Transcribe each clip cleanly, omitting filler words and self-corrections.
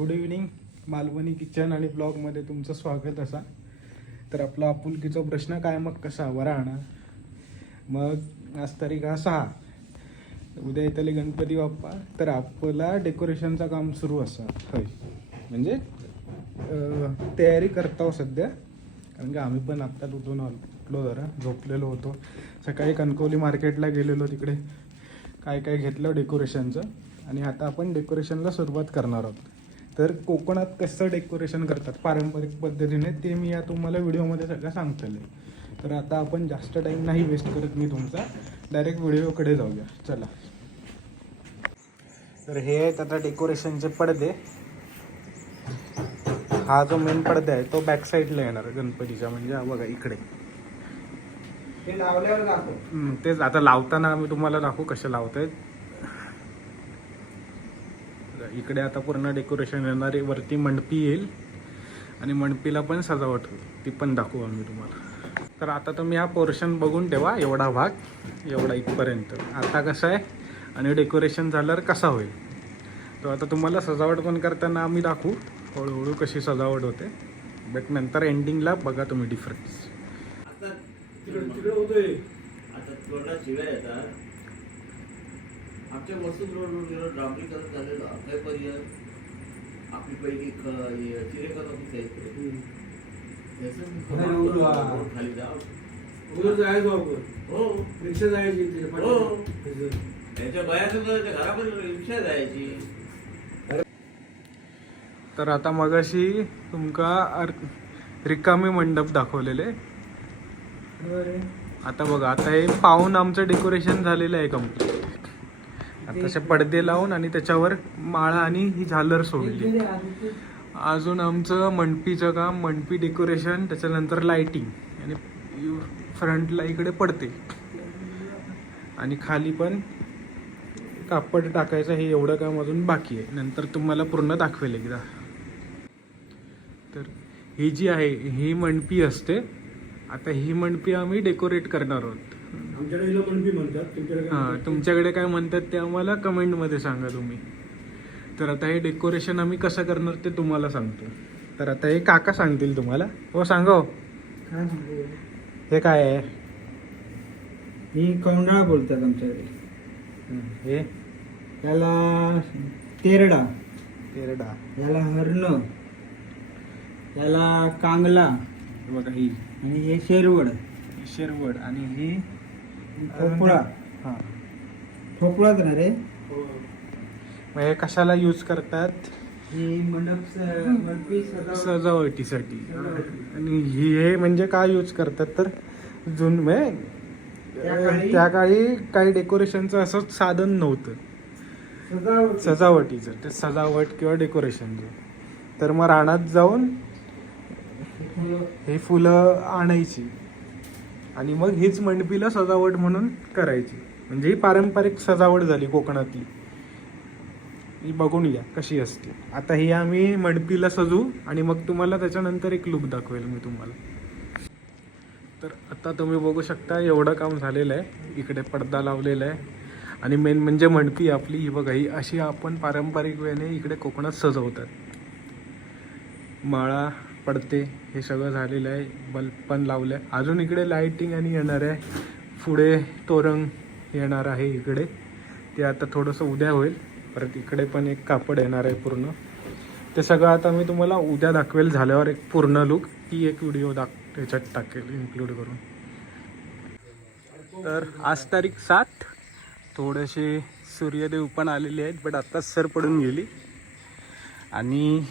Good evening. Malvani kitchen आणि ब्लॉगमध्ये तुमचं स्वागत असा. तर आपला आपुलकीचा प्रश्न काय मग कसा वराहणार. मग आज तारीख 6, उद्या येतले गणपती बाप्पा. तर आपला डेकोरेशनचं काम सुरू असा होय, म्हणजे तयारी करतो सध्या. कारण की आम्ही पण आत्ताच उठून आलो, जरा झोपलेलो होतो. सकाळी कणकवली मार्केटला गेलेलो, तिकडे काय काय घेतलं डेकोरेशनचं. आणि आता आपण डेकोरेशनला सुरुवात करणार आहोत. तर कोकणात कसं डेकोरेशन करतात पारंपरिक पद्धतीने ते मी या तुम्हाला व्हिडिओमध्ये सगळं सांगतले. तर आता आपण जास्त टाईम नाही वेस्ट करत मी तुमचा, डायरेक्ट व्हिडिओकडे जाऊया चला. तर हे आहेत आता डेकोरेशनचे पडदे. हा जो मेन पडदा आहे तो बॅक साईडला येणार गणपतीच्या, म्हणजे हा बघा इकडे. ते लावल्यावर दाखव. तेच आता लावताना आम्ही तुम्हाला दाखवू कसे लावतायत. इकडे आता पूर्ण डेकोरेशन येणार आहे. वरती मंडपी येईल आणि मंडपीला पण सजावट होईल, ती पण दाखवू आम्ही तुम्हाला. तर आता तुम्ही हा पोर्शन बघून ठेवा, एवढा भाग, एवढा इथपर्यंत. आता कसं आहे आणि डेकोरेशन झाल्यावर कसा होईल तो आता तुम्हाला सजावट पण करताना आम्ही दाखवू हळूहळू कशी सजावट होते. बट नंतर एंडिंगला बघा तुम्ही डिफरन्स. आता तिकडे होतोय. आता रोडला शिव्या येतात. आमच्या वस्तू रोड डांबरीकरण झालेलं काही पर्यंत आपली पहिली चिरेकर खाली जाऊ जायचो आपण. हो, रिक्षा जायची. हो, त्यांच्या बायाचं घरापर्यंत रिक्षा जायची. तर आता मगाशी तुमका रिकामी मंडप दाखवलेले. आता बघा, आता हे पाहून आमचं डेकोरेशन झालेलं आहे कम्प्लीट. आता असे पडदे लावून आणि त्याच्यावर माळा आणि ही झालर सोडली. अजून आमचं मंडपीचं काम, मंडपी डेकोरेशन, त्याच्यानंतर लाइटिंग आणि फ्रंटला इकडे पडते आणि खाली पण कापड टाकायचं. हे एवढं काम अजून बाकी आहे, नंतर तुम्हाला पूर्ण दाखवेल एकदा. तर ही जी आहे ही मंडपी असते. आता ही मंडपी आम्ही डेकोरेट करणार आहोत. आमच्याकडे मंडपी म्हणतात, हां, तुमच्याकडे काय म्हणतात ते आम्हाला कमेंटमध्ये सांगा तुम्ही. तर आता हे डेकोरेशन आम्ही कसं करणार ते तुम्हाला सांगतो. तर आता हे काका सांगतील तुम्हाला. हो सांगा. हो, काय सांगू, हे काय आहे? ही कौंडाळा बोलतात आमच्याकडे. हे याला तेरडा, तेरडा, याला हरण, याला कांगला, हे बघा ही आणि हे शेरवड, शिरवड, आणि ही ठोपळा. हां, ठोपळाच ना रे. मग हे कशाला यूज करतात? ही मंडपी सजावटीसाठी. आणि हे म्हणजे काय यूज करतात तर त्या काळी काही डेकोरेशनचं असं साधन नव्हतं सजावटीचं, ते सजावट किंवा डेकोरेशनचं. तर मग रानात जाऊन हे फुलं आणायची आणि मग हीच मंडपीला सजावट म्हणून करायची. म्हणजे ही पारंपरिक सजावट झाली कोकणातली. ही बघून घ्या कशी असते. आता ही आम्ही मंडपीला सजू आणि मग तुम्हाला त्याच्यानंतर एक लुक दाखवेल मी तुम्हाला. तर आता तुम्ही बघू शकता एवढं काम झालेलं आहे. इकडे पडदा लावलेला आहे आणि मेन म्हणजे मंडपी आपली ही बघा. ही अशी आपण पारंपरिक वेळेने इकडे कोकणात सजवतात. माळा, पडते, हे सगळं झालेलं आहे. बल्ब पण लावलं आहे. अजून इकडे लाईटिंग आणि येणार आहे. पुढे तोरण येणार आहे इकडे, ते आता थोडंसं उद्या होईल. परत इकडे पण एक कापड येणार आहे पूर्ण. ते सगळं आता मी तुम्हाला उद्या दाखवेल झाल्यावर एक पूर्ण लुक. ती एक व्हिडिओ त्याच्यात टाकेल इन्क्लूड करून. तर आज तारीख 7. थोडेसे सूर्यदेव पण आलेले आहेत, बट आत्ताच सर पडून गेली. आणि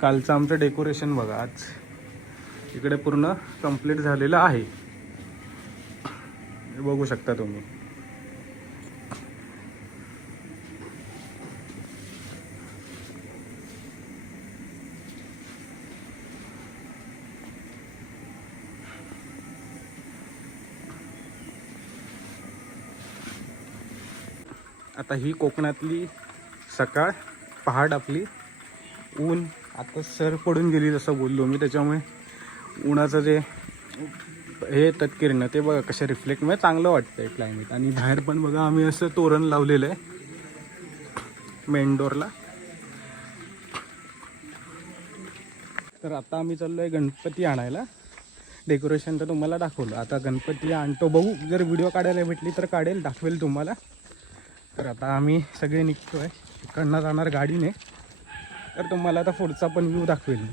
कालचं आमचं डेकोरेशन बघा आज इकडे पूर्ण कंप्लीट झालेलं आहे. बघू शकता तुम्ही. आता ही कोकणातली सकाळ, पहाट आपली. ऊन आता सर पडून गेली जसं बोललो मी, त्याच्यामुळे उन्हाचं जे हे येतात किरणं ते बघा कसे रिफ्लेक्ट, म्हणजे चांगलं वाटतं आहे क्लायमेट. आणि बाहेर पण बघा आम्ही असं तोरण लावलेलं आहे मेन डोरला. तर आता आम्ही चाललोय गणपती आणायला. डेकोरेशन तर तुम्हाला दाखवलं, आता गणपती आणतो, बघू जर व्हिडिओ काढायला भेटली तर काढेल, दाखवेल तुम्हाला. तर आता आम्ही सगळे निघतोय, इकडनं जाणार गाडीने, तर तुम्हाला आता पुढचा पण व्ह्यू दाखवेल मी.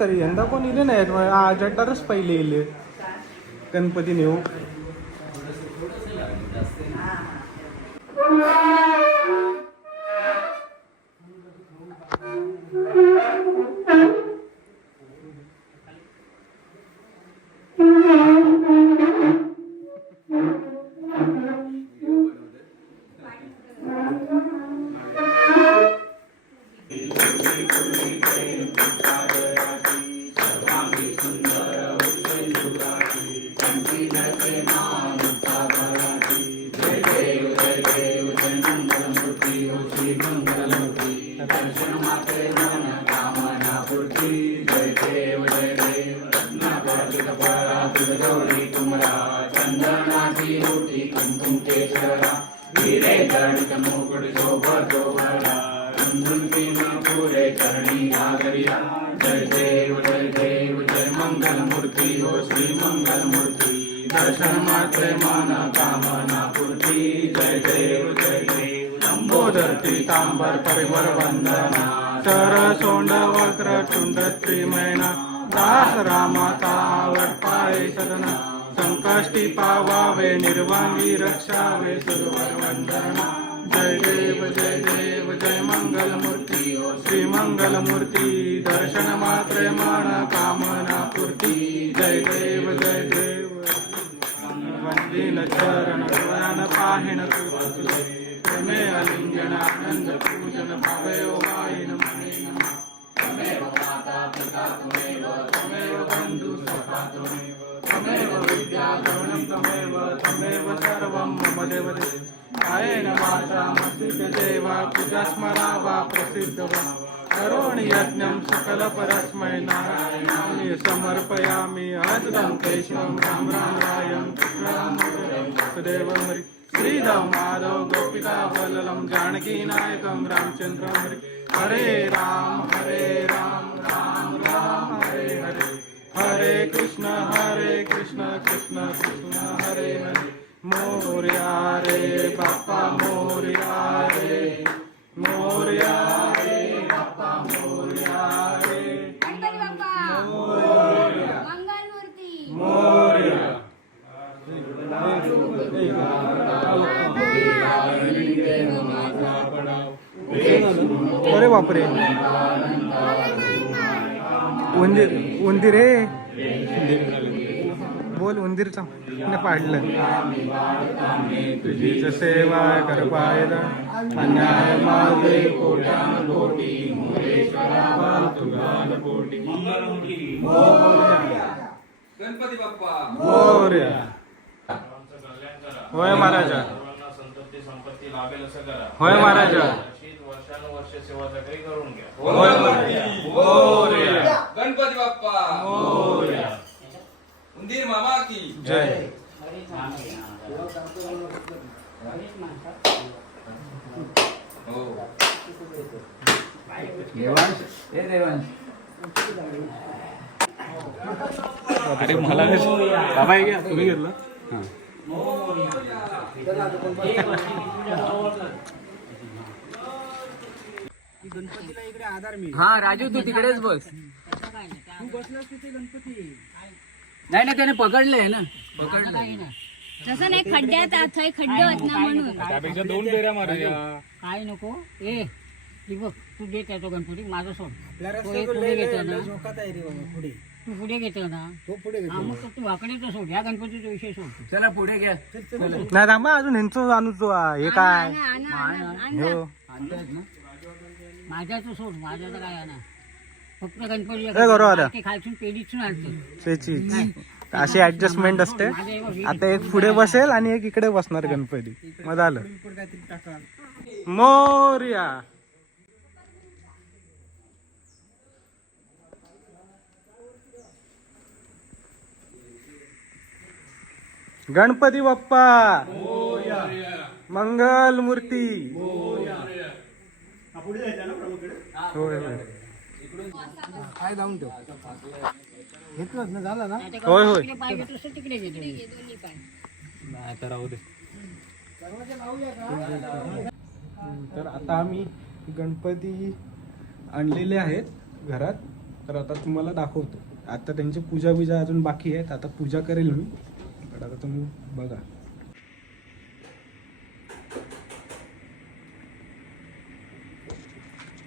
तरी यंदा कोण इले नाहीत, जटारच पहिले इले गणपती नेऊ. दर्शन मात्रे माना कामना पूर्ती. जय देव जय देव. लंबोदर पीतांबर परिवर वंदना. सर सोंड वक्र टुंड त्रिमैना. दास रामाता पाये सदना. संकष्टी पावावे निर्वांगी रक्षावे सुरवर वंदना. जय देव जय मंगल मूर्ती. श्री मंगल मूर्ती. दर्शन मात्रे मान कामना पूर्ती. जय देव जय देव. वंदीन चरण पुराण पाहिण तुझे. प्रेमे अलिंगन आनंद पूजन भावे वाईन मने नमः. त्वमेव माता पिता त्वमेव. त्वमेव बंधु सखा त्वमेव. त्वमेव विद्या द्रविणं त्वमेव. त्वमेव सर्वं मम देवते. कायेन वाचा मनसा देवा. पूजा स्मरावा प्रसिद्ध वा. करोमि यज्ञं सकल परस्मै नारायणाय समर्पयामि. अच्युतं केशवं राम रामायण कृष्णं वसुदेवं हरि. श्रीराम माधव गोपिका वल्लभं जानकी नायकं रामचंद्रं हरि. हरे राम राम राम हरे हरे. हरे कृष्ण कृष्ण कृष्ण हरे हरे. मोरया रे बाप्पा मोरया रे. मोरया रे बाप्पा मोरया रे. गणपती बाप्पा मोरया. मंगलमूर्ती मोरया. अरे बापरे, उंदीर रे. बोल उंदीरचा पाडलं. तुझीच सेवा कर पायदा. अन्याय मागे कोट्यान कोटी. मुरेश्वरा तुगान कोटी. गणपती बाप्पा मोरया. होय महाराजा. संपत्ती लाभेल असं करा. होय महाराजा. वर्षानुवर्ष सेवा सगळी करून घ्या. मोरया. गणपती बाप्पा मोरया. उंदीर मामा की जय. हो. अरे मला बाबा हे घ्या, तुम्ही घेतलं. गणपतीला इकडे आधार मिळेल. हा राजू तू तिकडेच बस. तू बसलास तिथे गणपती. नाही ना त्याने पकडलंय ना. पकडलं तसं नाही, खड्ड्यात थंय खड्डे होत ना म्हणून. त्यापेक्षा 2 फेऱ्या मारूया. काय नको. ती बघ तू देत आहे तो गणपती माझा सोड. आपल्या तो एक रस्त्यातून पुढे लय- घेतो लय ना. झोकात आहे रे बाबा पुढे. तू पुढे घेतो ना. तो पुढे हा घेतो. मग तू वाकडेचा सोड. या गणपतीचा विषय सोड. चला पुढे घ्या. नाही थांबा, अजून ह्यांचं आणू तो हे काय हो. आणतायत ना. माझ्याचं सोड. माझ्याचं काय आहे ना. फक्त गणपती बरोबर आहे. ते खालसून पेढीतून आणते. त्याची अशी ऍडजस्टमेंट असते. आता एक पुढे बसेल आणि एक इकडे बसणार गणपती. मग झालं. पुढे काहीतरी टाका. मोरया. गणपती बाप्पा मंगल मूर्ती. होय होय काय जाऊन ठेव घेतलंच ना झालं ना होय होय तिकडे पाहिजे तसं तिकडे घेतो मी. दोन्ही पाय. तर आता आम्ही गणपती आणलेले आहेत घरात. तर आता तुम्हाला दाखवतो. आता त्यांची पूजा बिजा अजून बाकी आहेत. आता पूजा करेल मी. तर आता तुम्ही बघा.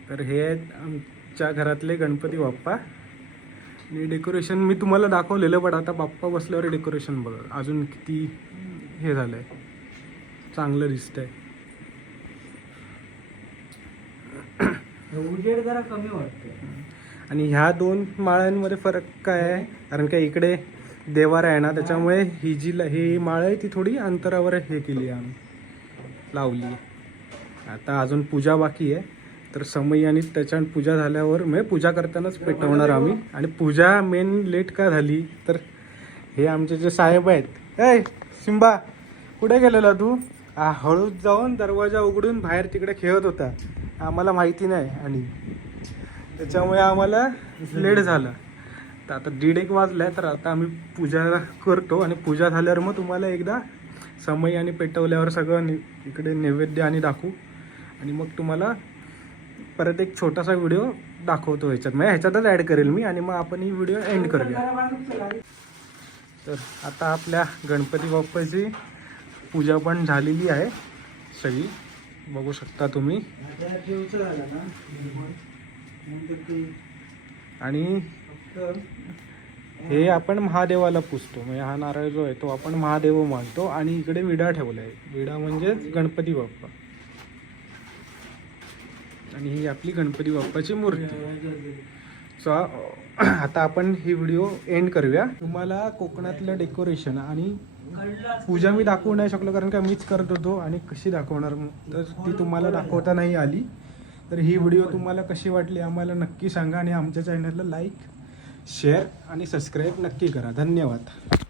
तर हे आहेत आमच्या घरातले गणपती बाप्पा. आणि डेकोरेशन मी तुम्हाला दाखवलेलं, पण आता बाप्पा बसल्यावर डेकोरेशन बघा अजून किती हे झालंय, चांगलं दिसतंय. उजेड जरा कमी वाटतो. आणि ह्या दोन माळ्यांमध्ये फरक काय आहे, कारण का इकडे देवार आहे ना, त्याच्यामुळे ही माळ आहे ती थोडी अंतरावर हे केली आहे, आम्ही लावली. आता अजून पूजा बाकी आहे. तर समई आणि त्याच्या पूजा झाल्यावर म्हणजे पूजा करतानाच पेटवणार आम्ही. आणि पूजा मेन लेट का झाली तर हे आमचे जे साहेब आहेत, ए सिंबा कुठे गेलेला तू? हळूच जाऊन दरवाजा उघडून बाहेर तिकडे खेळत होता, आम्हाला माहिती नाही. आणि त्याच्यामुळे आम्हाला लेट झालं. तर आता 1:30 वाजलाय. तर आता आम्ही पूजा करतो आणि पूजा झाल्यावर मग तुम्हाला एकदा समई आणि पेटवल्यावर सगळं इकडे नैवेद्य आणि दाखवू. आणि मग तुम्हाला परत एक छोटासा व्हिडिओ दाखवतो ह्याच्यात, म्हणजे ह्याच्यातच ॲड करेल मी. आणि मग आपण ही व्हिडिओ एंड करूया. तर आता आपल्या गणपती बाप्पाची पूजा पण झालेली आहे सगळी, बघू शकता तुम्ही. आणि हे आपण महादेवाला पुजतो, म्हणजे हा नारळ जो आहे तो आपण महादेव मानतो. आणि इकडे विडा ठेवला आहे, विडा म्हणजेच गणपती बाप्पा. आणि ही आपली गणपती बाप्पाची मूर्ती. सो आता आपण ही व्हिडिओ एंड करूया. तुम्हाला कोकणातलं डेकोरेशन आणि पूजा मी दाखवू नाही शकलो, कारण का मीच करत होतो आणि कशी दाखवणार, तर ती तुम्हाला दाखवता नाही आली. तर ही व्हिडिओ तुम्हाला कशी वाटली आम्हाला नक्की सांगा. आणि आमच्या चॅनलला लाईक, शेअर आणि सबस्क्राईब नक्की करा. धन्यवाद.